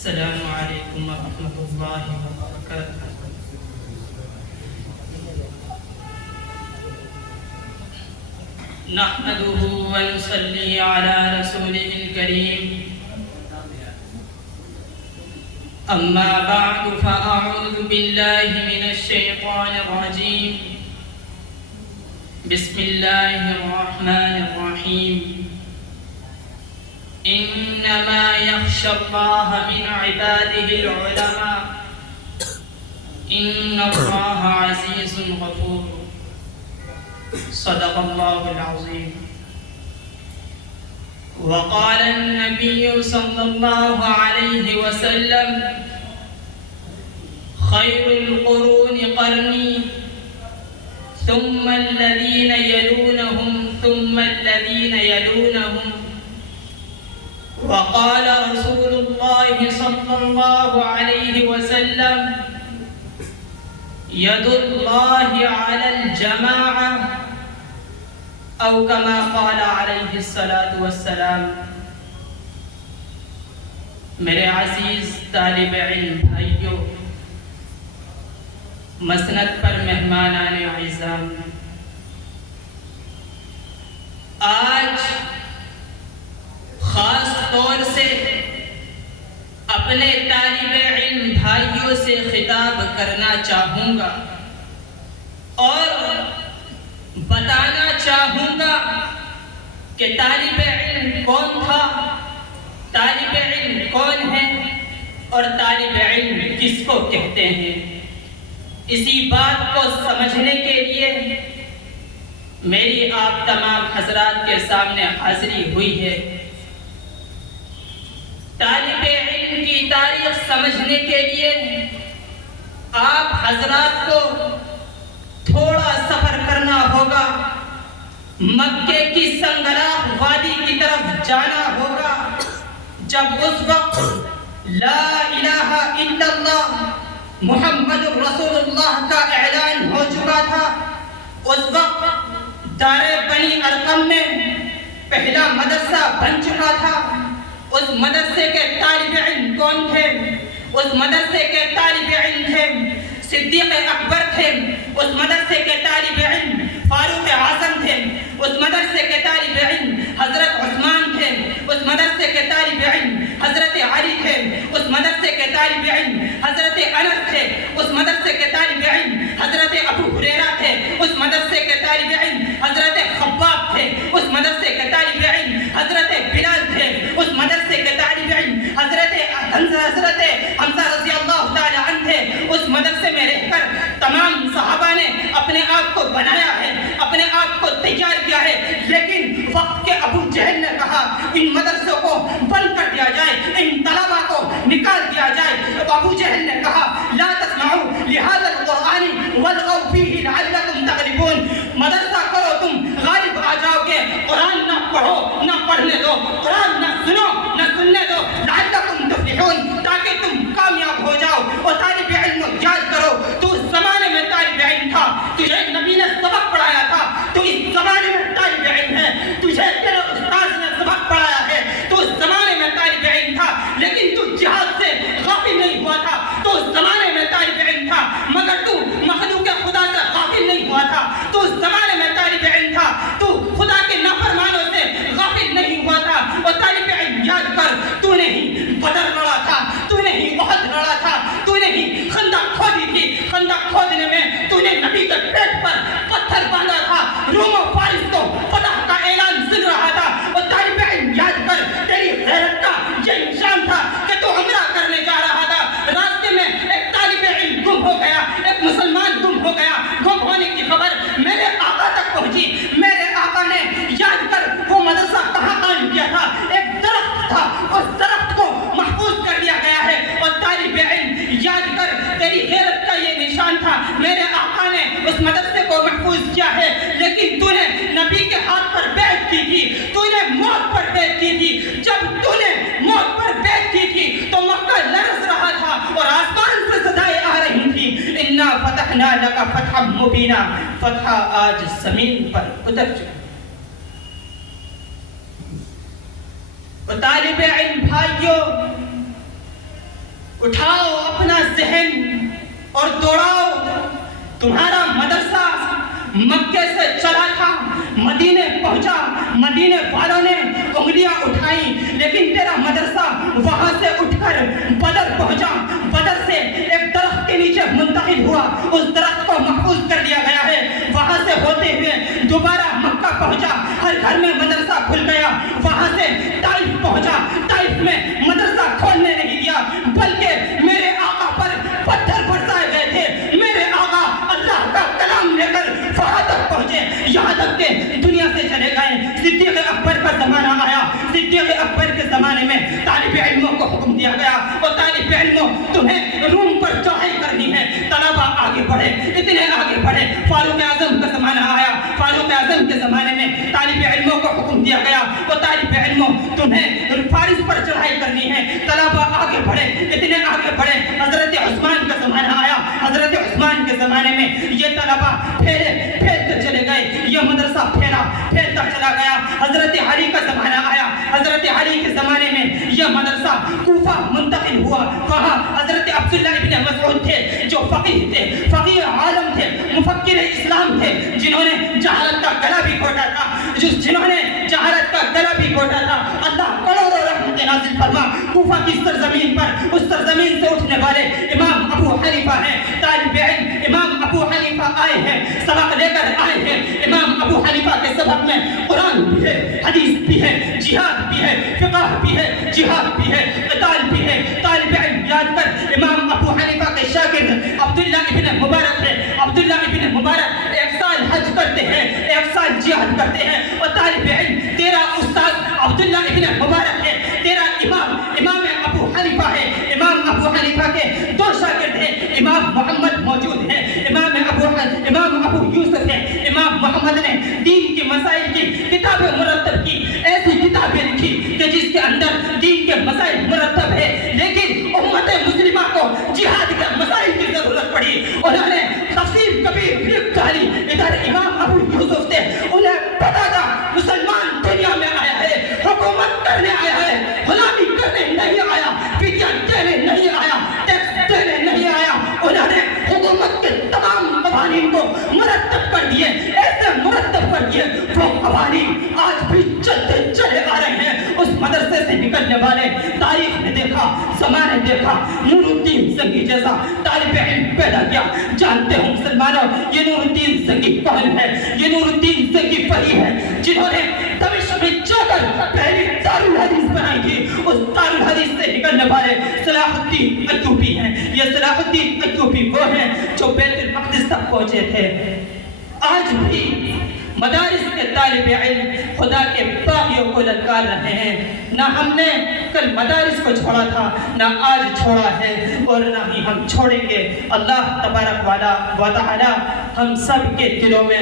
السلام علیکم ورحمۃ اللہ وبرکاتہ۔ نحمده ونصلي على رسوله الكريم، أما بعد فأعوذ بالله من الشيطان الرجيم، بسم الله الرحمن الرحيم، إنما يخشى الله من عباده العلماء، إن الله عزيز غفور، صدق الله العظيم۔ وقال النبي صلى الله عليه وسلم: خير القرون قرني، ثم الذين يلونهم ثم الذين يلونهم، وقال رسول الله صلى الله عليه وسلم: يد الله على الجماعة، او كما قال علیہ الصلاۃ والسلام۔ میرے عزیز طالب علم بھائیوں، مسند پر مہمانان اعزام، آج خاص طور سے اپنے طالب علم بھائیوں سے خطاب کرنا چاہوں گا اور بتانا چاہوں گا کہ طالب علم کون تھا، طالب علم کون ہے اور طالب علم کس کو کہتے ہیں۔ اسی بات کو سمجھنے کے لیے میری آپ تمام حضرات کے سامنے حاضری ہوئی ہے۔ طالب علم کی تاریخ سمجھنے کے لیے آپ حضرات کو تھوڑا سفر کرنا ہوگا، مکے کی سنگلاخ وادی کی طرف جانا ہوگا، جب اس وقت لا الہ الا اللہ محمد رسول اللہ کا اعلان ہو چکا تھا۔ اس وقت دار بنی ارقم میں پہلا مدرسہ بن چکا تھا۔ اس مدرسے کے طالب علم کون تھے؟ اس مدرسے کے طالب علم تھے صدیق اکبر تھے، اس مدرسے کے طالب علم فاروق اعظم تھے، اس مدرسے کے طالب علم حضرت عثمان تھے، اس مدرسے کے طالب علم حضرت علی تھے، اس مدرسے کے طالب علم حضرت انس تھے، اس مدرسے کے طالب علم حضرت ابو ہریرہ تھے، اس مدرسے کے طالب علم حضرت خباب تھے، اس مدرسے کے طالب علم حضرت بلال تھے، اس مدرسے کے طالب علم حضرت حمزہ رضی اللہ تعالی عنہ تھے۔ اس مدرسے میں رہ کر تمام صحابہ نے اپنے آپ کو بنایا ہے، اپنے آپ کو تیار کیا ہے، لیکن وقت کے ابو جہل نے کہا ان مدرسوں کو بند کر دیا جائے، ان طلباء کو نکال دیا جائے۔ ابو جہل نے کہا لا تسمعوا لهذا القرآن والغوا فيه لعلكم تغلبون، مدرسہ کرو تم غالب آ جاؤ گے، قرآن نہ پڑھو نہ پڑھنے دو، قرآن نہ سنو نہ سننے دو، لعلكم تفلحون، تاکہ تم کامیاب ہو جاؤ۔ اور طالب علم یاد کرو، تو اس زمانے میں طالب علم تھا، تجھے نبی نے سبق پڑھایا تھا، تو اس زمانے میں طالب علم ہے، تجھے تیرے استاذ نے سبق پڑھایا ہے، تو اس زمانے میں طالب علم تھا، لیکن تو جہاد سے غافل نہیں ہوا تھا، تو اس زمانے میں طالب علم تھا، مگر تو مخلوق خدا سے غافل نہیں ہوا تھا، تو اس زمانے میں طالب علم تھا، تو خدا کے نافرمانوں سے غافل نہیں ہوا تھا۔ اور طالب علم یاد کر، تو نے ہی بدر لڑا تھا، تو نے ہی احد لڑا تھا، تو نے ہی خندق کھودی تھی، خندق کھودنے میں تو نے نبی کے پیٹ پر پتھر باندھا تھا، روم و فارس کو فتح کا اعلان سن رہا تھا۔ اور طالب علم یاد کر، تیری غیرت کا یہ نشان تھا کہ تو عمرہ کرنے جا رہا تھا، راستے میں ایک طالب علم گم ہو گیا، ایک مسلمان گم ہو گیا، گم ہونے کی خبر میرے آقا تک پہنچی۔ میرے آقا نے یاد کر وہ مدرسہ کہاں قائم کیا تھا، ایک درخت تھا، اس درخت کو محفوظ کر دیا گیا ہے۔ اور طالب علم یاد کر، تیری غیرت کا یہ نشان تھا، میرے آقا نے اس مدرسے کو محفوظ کیا ہے، لیکن تو نے نبی کے ہاتھ پر بیعت کی تھی، تو نے موت پر بیعت کی تھی۔ جب تو نے موت پر بیعت کی تھی تو مکہ لرز رہا تھا اور آسمان سے صدائیں آ رہی تھی، انا فتحنا لک فتحا مبینا، فتح آج زمین پر اتر چکا۔ طالب علم بھائیوں، اٹھاؤ اپنا ذہن اور دوڑاؤ. تمہارا مدرسہ مکے سے چلا تھا، مدینے پہنچا، مدینے والوں نے انگلیاں اٹھائیں، لیکن تیرا مدرسہ وہاں سے اٹھ کر بدر پہنچا، بدر سے ایک درخت کے نیچے منتقل ہوا، اس درخت کو محفوظ کر لیا گیا ہے. وہاں سے ہوتے ہوئے دوبارہ مکہ پہنچا، ہر گھر میں مدرسہ کھل گیا. وہاں سے طائف پہنچا، طائف میں مدرسہ کھولنے نہیں دیا، بلکہ میرے آقا پر پتھر برسائے گئے تھے. میرے آقا اللہ کا کلام لے کر وہاں تک پہنچے، یہاں تک کہ دنیا سے چلے گئے. صدیق اکبر کا زمانہ آیا، صدیق اکبر کے زمانے میں طالب علموں کو حکم دیا گیا، اور طالب علموں تمہیں روم پر چڑھائی کرنی ہے. طلبا آگے بڑھے، اتنے آگے بڑھے. فاروق اعظم کا زمانہ آیا، فاروق اعظم کے زمانے میں طالب علموں کو حکم دیا گیا، اور طالب علموں تمہیں فارس پر چڑھائی کرنی ہے. طلبا آگے بڑھے، اتنے آگے بڑھے. حضرت عثمان کا زمانہ آیا، حضرت عثمان کے زمانے میں یہ طلبا پھیلتے چلے گئے، یہ مدرسہ پھیلتا چلا گیا. حضرت علی کا زمانہ آیا، حضرت علی کے زمانے میں یہ مدرسہ کوفہ منتقل ہوا. وہاں حضرت عبداللہ ابن مسعود تھے جو فقیہ تھے، فقیہ عالم تھے، مفکر اسلام تھے، جنہوں نے جہالت کا گلا بھی گھونٹا تھا، جنہوں نے جہالت کا گلا بھی گھونٹا تھا. اللہ کروڑوں رحمت نازل فرما کوفہ کی سرزمین پر. اس سرزمین سے اٹھنے والے امام ابو حنیفہ ہیں. طالب علم امام ابو حنیفہ آئے ہیں، سبق لے کر آئے ہیں. امام ابو حنیفہ کے سبق میں قرآن بھی ہے، حدیث بھی ہے، جہاد بھی ہے، فقہ بھی ہے، جہاد بھی ہے، قتال بھی ہے. طالب علم یاد کر امام ابو حنیفہ کے شاگرد عبداللہ ابن مبارک ہے. عبداللہ ابن مبارک 1 سال حج کرتے ہیں، 1 سال جہاد کرتے ہیں. اور طالب علم تیرا استاد عبداللہ ابن مبارک ہے، تیرا امام ابو حنیفہ ہے. امام ابو حنیفہ کے 2 شاگرد ہیں، امام محمد موجود ہیں، امام ابو یوسف ہے. امام محمد نے دین کے مسائل کی کتابیں مرتب کی، ایسی کتابیں لکھی کہ جس کے اندر دین کے مسائل مرتب ہے، لیکن امت مسلمہ کو جہاد کے مسائل کی ضرورت پڑی. انہوں نے تفسیر کبیر لکھ ڈالی. ادھر امام ابو یوسف تھے، انہیں پتا تھا مسلمان دنیا میں آیا ہے، حکومت کرنے آیا ہے، غلامی کرنے نہیں آیا، فدیہ دینے نہیں آیا، ٹیکس دینے نہیں آیا. انہوں نے حکومت کے تمام قوانین کو مرتب کر دیے، ایسے مرتب کر دیے وہ قوانین آج بھی چلتے چلے آ رہے ہیں. اس مدرسے سے نکلنے والے تاریخ نے دیکھا، زمانے دیکھا، نور الدین زنگی جیسا طالب علم پیدا کیا. جانتے ہو مسلمانوں یہ نور الدین زنگی کون ہے؟ یہ نور الدین زنگی وہی ہے جنہوں نے دمشق میں جا کر پہلی دارالحدیث بنائی تھی. اس دارالحدیث سے نکلنے والے صلاح الدین ایوبی ہیں. یہ صلاح الدین ایوبی وہ ہیں جو بیت المقدس تک پہنچے تھے. آج بھی مدارس کے طالب علم خدا کے باغیوں کو للکار رہے ہیں. نہ ہم نے کل مدارس کو چھوڑا تھا، نہ آج چھوڑا ہے، اور نہ ہی ہم چھوڑیں گے. اللہ تبارک و تعالی ہم سب کے دلوں میں